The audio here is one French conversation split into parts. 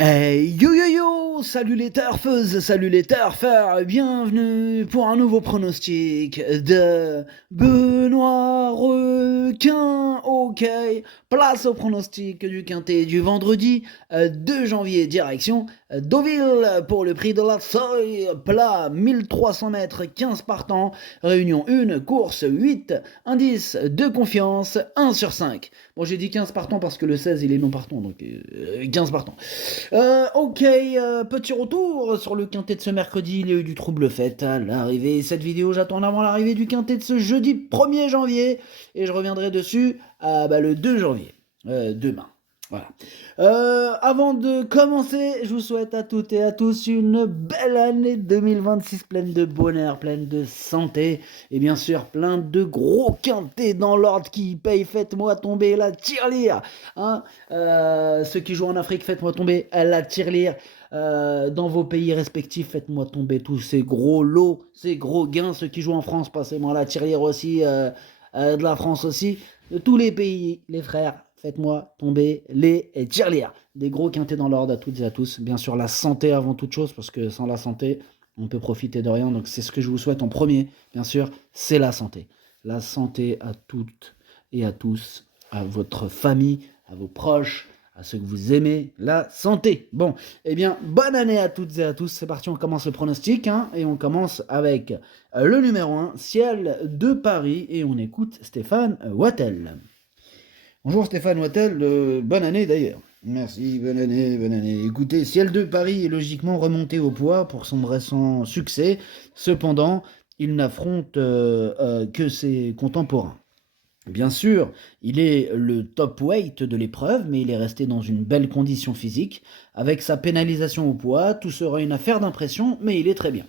Hey, yo yo yo! Salut les turfeuses, salut les turfeurs, bienvenue pour un nouveau pronostic de Benoît Requin. Ok, place au pronostic du quintet du vendredi 2 janvier, direction Deauville pour le prix de la Soye, plat 1300 mètres, 15 partants, réunion 1, course 8, indice de confiance 1 sur 5. Bon, j'ai dit 15 partants parce que le 16 il est non partant, donc 15 partants. Ok, petit retour sur le quintet de ce mercredi. Il y a eu du trouble fait à l'arrivée. Cette vidéo, j'attends avant l'arrivée du quintet de ce jeudi 1er janvier. Et je reviendrai dessus le 2 janvier, demain. Voilà. Avant de commencer, je vous souhaite à toutes et à tous une belle année 2026 pleine de bonheur, pleine de santé et bien sûr plein de gros quintés dans l'ordre qui paye. Faites-moi tomber la tirelire. Hein, ceux qui jouent en Afrique, faites-moi tomber la tirelire. Dans vos pays respectifs, faites-moi tomber tous ces gros lots, ces gros gains. Ceux qui jouent en France, passez-moi la tirelire aussi, de la France aussi. De tous les pays, les frères, faites-moi tomber les tirelires. Des gros quintés dans l'ordre à toutes et à tous. Bien sûr, la santé avant toute chose, parce que sans la santé, on peut profiter de rien. Donc c'est ce que je vous souhaite en premier, bien sûr, c'est la santé. La santé à toutes et à tous, à votre famille, à vos proches, à ceux que vous aimez, la santé. Bon, eh bien, bonne année à toutes et à tous. C'est parti, on commence le pronostic, et on commence avec le numéro 1, Ciel de Paris, et on écoute Stéphane Wattel. Bonjour Stéphane Wattel, bonne année d'ailleurs. Merci, bonne année, bonne année. Écoutez, Ciel de Paris est logiquement remonté au poids pour son récent succès. Cependant, il n'affronte que ses contemporains. Bien sûr, il est le top weight de l'épreuve, mais il est resté dans une belle condition physique. Avec sa pénalisation au poids, tout sera une affaire d'impression, mais il est très bien.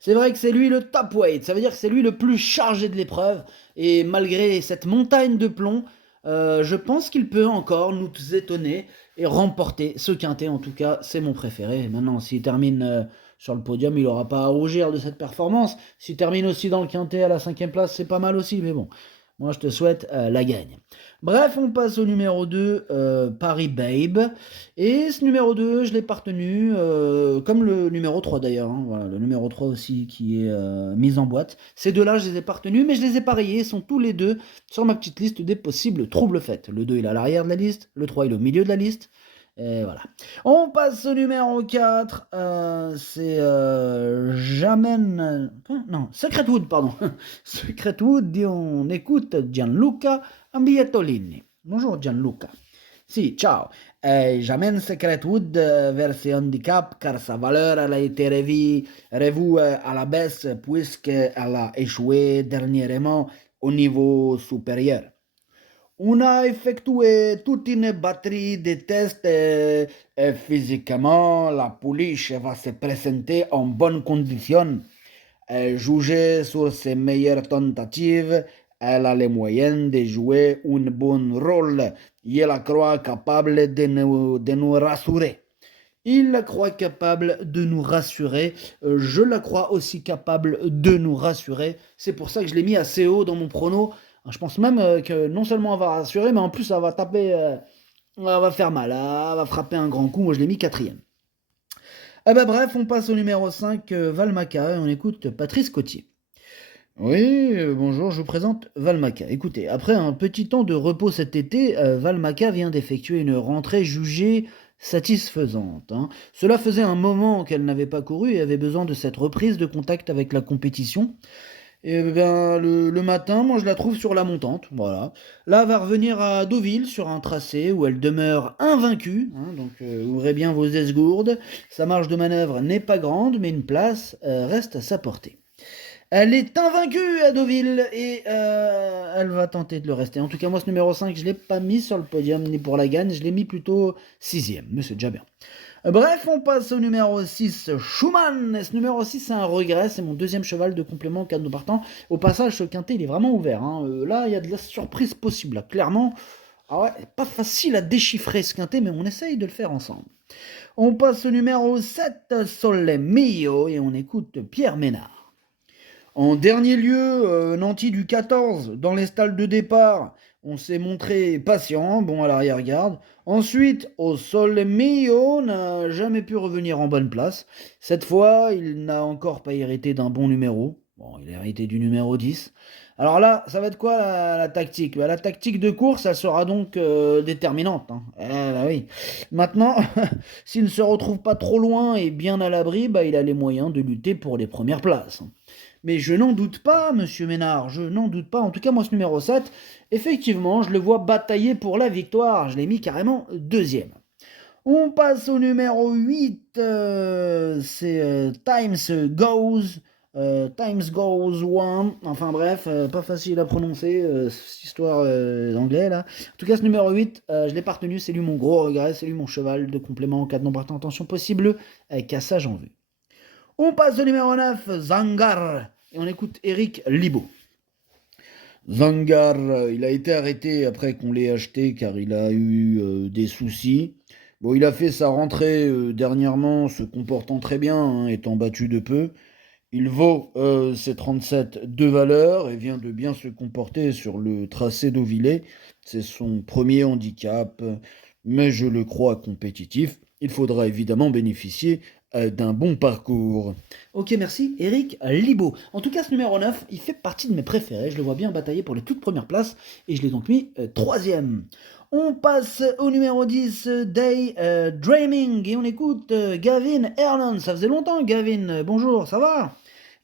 C'est vrai que c'est lui le top weight, ça veut dire que c'est lui le plus chargé de l'épreuve, et malgré cette montagne de plomb, je pense qu'il peut encore nous étonner et remporter ce quintet. En tout cas, c'est mon préféré. Maintenant, s'il termine sur le podium, il n'aura pas à rougir de cette performance. S'il termine aussi dans le quintet à la 5e place, c'est pas mal aussi, mais bon. Moi, je te souhaite la gagne. Bref, on passe au numéro 2, Paris Babe. Et ce numéro 2, je l'ai pas retenu, comme le numéro 3 d'ailleurs. Voilà, le numéro 3 aussi qui est mis en boîte. Ces deux-là, je les ai pas retenus, mais je les ai pariés. Ils sont tous les deux sur ma petite liste des possibles troubles faits. Le 2, il est à l'arrière de la liste. Le 3, il est au milieu de la liste. Et voilà. On passe au numéro 4. C'est Non, Secretwood, pardon. Secretwood, et on écoute Gianluca Ambietolini. Bonjour Gianluca. Si, ciao. J'amène Secretwood vers ce handicap car sa valeur elle a été revue à la baisse puisqu'elle a échoué dernièrement au niveau supérieur. On a effectué toute une batterie de tests et physiquement, la pouliche va se présenter en bonne condition. Jugée sur ses meilleures tentatives, elle a les moyens de jouer un bon rôle. Je la crois capable de nous rassurer. Il la croit capable de nous rassurer. Je la crois aussi capable de nous rassurer. C'est pour ça que je l'ai mis assez haut dans mon prono. Je pense même que non seulement elle va rassurer, mais en plus elle va taper, elle va faire mal, elle va frapper un grand coup. Moi je l'ai mis 4e. Bref, on passe au numéro 5, Valmaca, et on écoute Patrice Cotier. Oui, bonjour, je vous présente Valmaca. Écoutez, après un petit temps de repos cet été, Valmaca vient d'effectuer une rentrée jugée satisfaisante. Cela faisait un moment qu'elle n'avait pas couru et avait besoin de cette reprise de contact avec la compétition. Et bien, le matin, moi je la trouve sur la montante, voilà. Là, elle va revenir à Deauville sur un tracé où elle demeure invaincue, donc ouvrez bien vos esgourdes. Sa marge de manœuvre n'est pas grande, mais une place reste à sa portée. Elle est invaincue à Deauville et elle va tenter de le rester. En tout cas, moi, ce numéro 5, je ne l'ai pas mis sur le podium ni pour la gagne, je l'ai mis plutôt 6e, mais c'est déjà bien. Bref, on passe au numéro 6, Schumann. Ce numéro 6, c'est un regret, c'est mon deuxième cheval de complément au cadre de partant. Au passage, ce quintet, il est vraiment ouvert. Là, il y a de la surprise possible, là, clairement. Ah ouais, pas facile à déchiffrer ce quintet, mais on essaye de le faire ensemble. On passe au numéro 7, Sole Mio, et on écoute Pierre Ménard. En dernier lieu, Nanty du 14, dans les stalles de départ, on s'est montré patient, bon à l'arrière-garde. Ensuite, au Sole Mio, n'a jamais pu revenir en bonne place. Cette fois, il n'a encore pas hérité d'un bon numéro. Bon, il a hérité du numéro 10. Alors là, ça va être quoi la tactique? Bah, la tactique de course, elle sera donc déterminante, hein. Bah oui. Maintenant, s'il ne se retrouve pas trop loin et bien à l'abri, bah, il a les moyens de lutter pour les premières places. Mais je n'en doute pas, monsieur Ménard, je n'en doute pas. En tout cas, moi, ce numéro 7, effectivement, je le vois batailler pour la victoire. Je l'ai mis carrément deuxième. On passe au numéro 8, c'est Times Goes One. Enfin bref, pas facile à prononcer, cette histoire d'anglais là. En tout cas, ce numéro 8, je l'ai pas retenu, c'est lui mon gros regret, c'est lui mon cheval de complément en cas de non-intention possible, cassage en vue. On passe au numéro 9, Zangar, et on écoute Eric Libaud. Zangar, il a été arrêté après qu'on l'ait acheté car il a eu des soucis. Bon, il a fait sa rentrée dernièrement, se comportant très bien, hein, étant battu de peu. Il vaut ses 37 de valeur et vient de bien se comporter sur le tracé d'Auvillers. C'est son premier handicap, mais je le crois compétitif. Il faudra évidemment bénéficier d'un bon parcours. Ok, merci, Eric Libaud. En tout cas, ce numéro 9, il fait partie de mes préférés. Je le vois bien batailler pour les toutes premières places et je l'ai donc mis troisième. On passe au numéro 10, Day Dreaming, et on écoute Gavin Erland. Ça faisait longtemps, Gavin. Bonjour, ça va?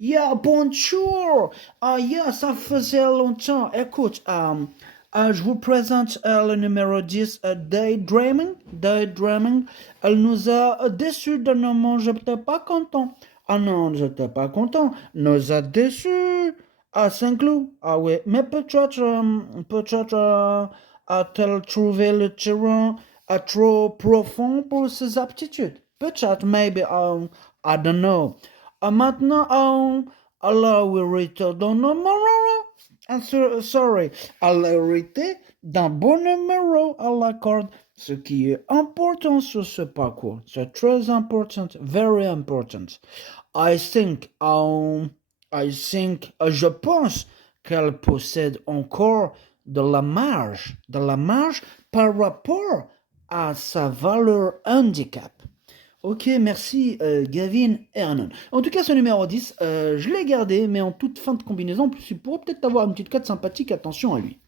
Yeah, bonjour. Yeah, ça faisait longtemps. Écoute, je vous présente le numéro 10, Daydreaming. Daydreaming. Elle nous a déçus dernièrement, j'étais pas content. Ah non, j'étais pas content. Nous a déçus à Saint-Cloud. Ah ouais, mais peut-être a-t-elle trouvé le terrain trop profond pour ses aptitudes? Peut-être, maybe, I don't know. Maintenant, elle a hérité d'un numéro. Sorry, elle a hérité d'un bon numéro à la corde. Ce qui est important sur ce parcours. C'est très important, very important. Je pense qu'elle possède encore de la marge par rapport à sa valeur handicap. Ok, merci Gavin Hernan. En tout cas, ce numéro 10, je l'ai gardé, mais en toute fin de combinaison. En plus, il pourrait peut-être avoir une petite cote sympathique, attention à lui.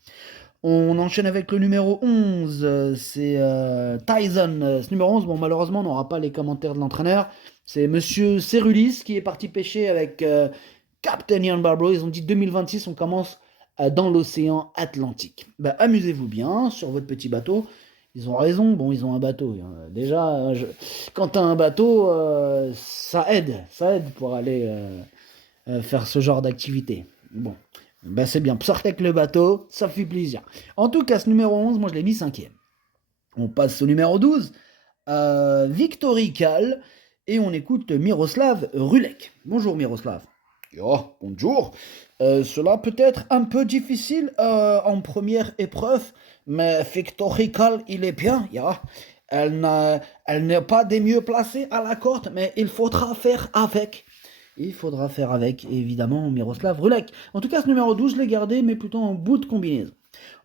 On enchaîne avec le numéro 11, c'est Tyson. Ce numéro 11, bon, malheureusement, on n'aura pas les commentaires de l'entraîneur. C'est Monsieur Cerulis qui est parti pêcher avec Captain Ian Barbaro. Ils ont dit 2026, on commence dans l'océan Atlantique. Bah, amusez-vous bien sur votre petit bateau. Ils ont raison, bon, ils ont un bateau. Déjà, quand tu as un bateau, ça aide pour aller faire ce genre d'activité. Bon, ben c'est bien, sortez avec le bateau, ça fait plaisir. En tout cas, ce numéro 11, moi je l'ai mis 5e. On passe au numéro 12, Victorical, et on écoute Miroslav Rulek. Bonjour Miroslav. Oh, bonjour. Cela peut être un peu difficile en première épreuve, mais Victorical, il est bien. Yeah. Elle n'est pas des mieux placées à la corde, mais il faudra faire avec. Il faudra faire avec, évidemment, Miroslav Rulek. En tout cas, ce numéro 12, je l'ai gardé, mais plutôt en bout de combinaison.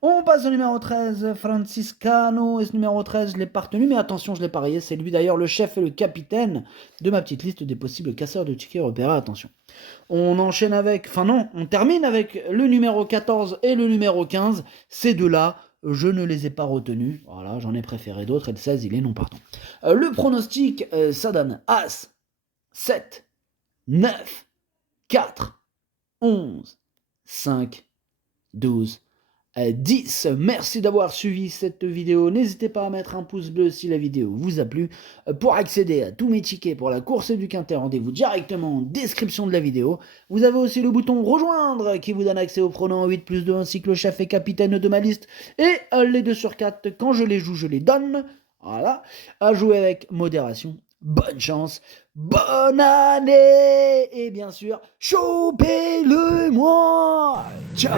On passe au numéro 13, Franciscano, et ce numéro 13, je l'ai pas retenu, mais attention, je l'ai parié, c'est lui d'ailleurs le chef et le capitaine de ma petite liste des possibles casseurs de tickets repérés, attention. On enchaîne avec, enfin non, on termine avec le numéro 14 et le numéro 15, ces deux-là, je ne les ai pas retenus, voilà, j'en ai préféré d'autres, et le 16, il est non partant. Le pronostic, ça donne As, 7, 9, 4, 11, 5, 12, 10. Merci d'avoir suivi cette vidéo. N'hésitez pas à mettre un pouce bleu si la vidéo vous a plu. Pour accéder à tous mes tickets pour la course du Quintet, rendez-vous directement en description de la vidéo. Vous avez aussi le bouton rejoindre qui vous donne accès au pronom 8+2 ainsi que le chef et capitaine de ma liste. Et les 2 sur 4, quand je les joue, je les donne. Voilà. À jouer avec modération. Bonne chance, bonne année et bien sûr, chopez-le moi. Ciao.